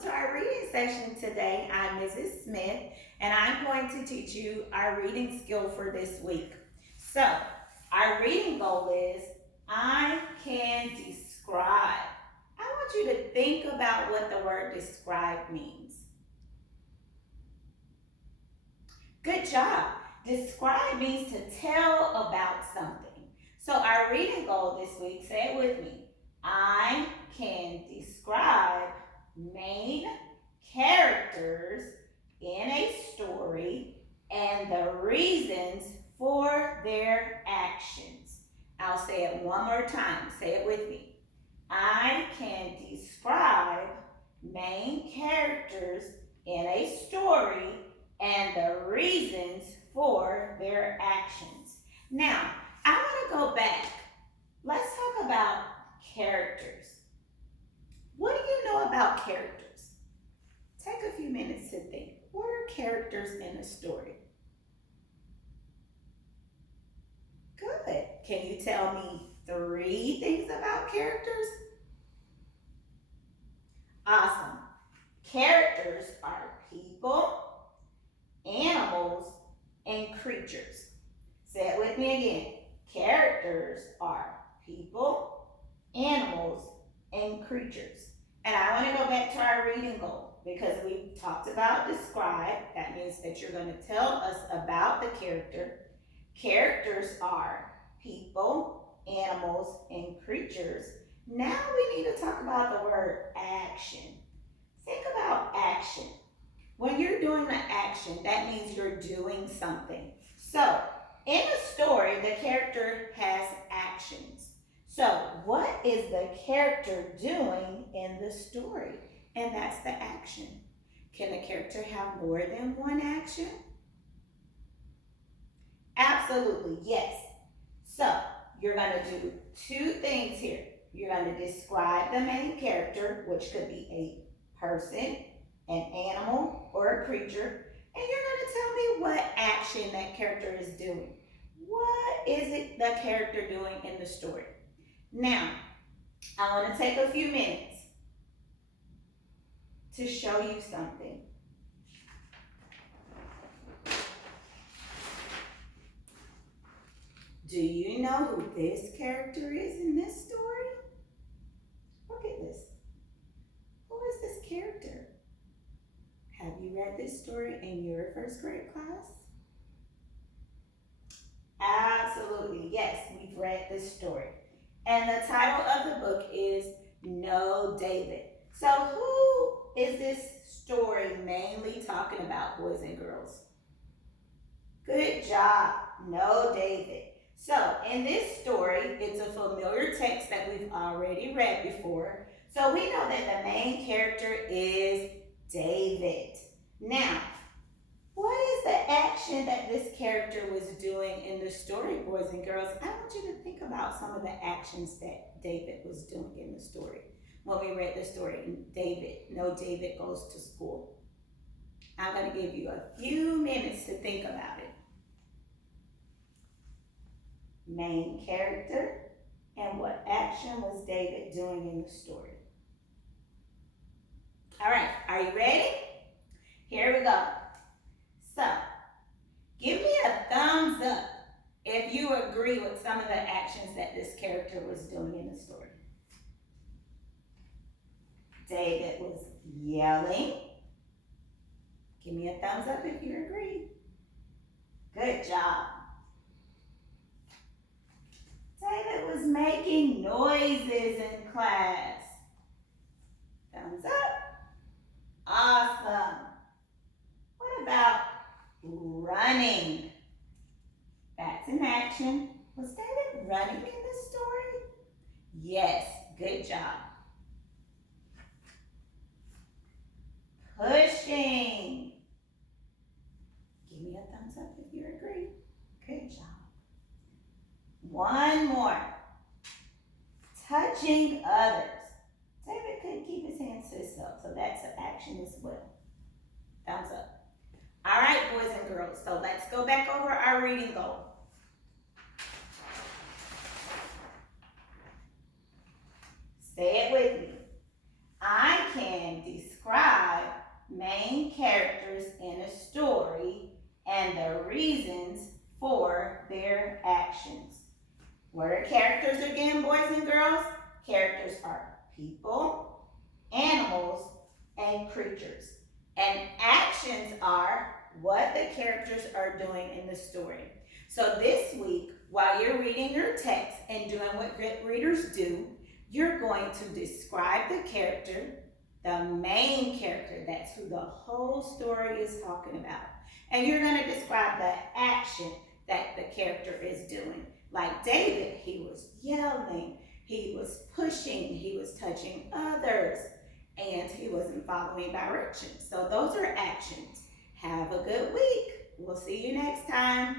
welcome to our reading session today. I'm Mrs. Smith, and I'm going to teach you our reading skill for this week. So, our reading goal is I can describe. I want you to think about what the word describe means. Good job. Describe means to tell about something. So, our reading goal this week, say it with me. I can describe main characters in a story and the reasons for their actions. I'll say it one more time. Say it with me. I can describe main characters in a story and the reasons for their actions. Now, I want to go back. Let's talk about characters. What do you know about characters? Take a few minutes to think. What are characters in a story? Good. Can you tell me 3 things about characters? Awesome. Characters are people, animals, and creatures. Say it with me again. Characters are people, animals, and creatures. And I want to go back to our reading goal because we talked about describe. That means that you're going to tell us about the character. Characters are people, animals, and creatures. Now we need to talk about the word action. Think about action. When you're doing the action, that means you're doing something. So, in a story, the character has actions. So, what is the character doing in the story? And that's the action. Can a character have more than one action? Absolutely, yes. So, you're going to do 2 things here. You're going to describe the main character, which could be a person, an animal, or a creature. And you're going to tell me what action that character is doing. What is it the character doing in the story? Now, I want to take a few minutes to show you something. Do you know who this character is in this story? Look at this. Who is this character? Have you read this story in your first grade class? Absolutely, yes, we've read this story. And the title of the book is Know David. So who is this story mainly talking about, boys and girls? Good job, Know David. So in this story, it's a familiar text that we've already read before. So we know that the main character is David. Now, what is the action that this character was doing in the story, boys and girls? I want you to think about some of the actions that David was doing in the story. When we read the story, David goes to school. I'm going to give you a few minutes to think about it. Main character, and what action was David doing in the story? All right, are you ready? Here we go. So, give me a thumbs up if you agree with some of the actions that this character was doing in the story. David was yelling. Give me a thumbs up if you agree. Good job. David was making noises in class. Thumbs up. Awesome. What about running? That's an action. Was David running in this story? Yes, good job. Pushing. Give me a thumbs up if you agree. Good job. One more. Touching others. David couldn't keep his hands to himself, so that's an action as well. Thumbs up. All right, boys and girls, so let's go back over our reading goal. Say it with me. I can describe Characters are people, animals, and creatures. And actions are what the characters are doing in the story. So this week, while you're reading your text and doing what good readers do, you're going to describe the character, the main character, that's who the whole story is talking about. And you're going to describe the action that the character is doing. Like David, he was yelling, he was pushing, he was touching others, and he wasn't following directions. So those are actions. Have a good week. We'll see you next time.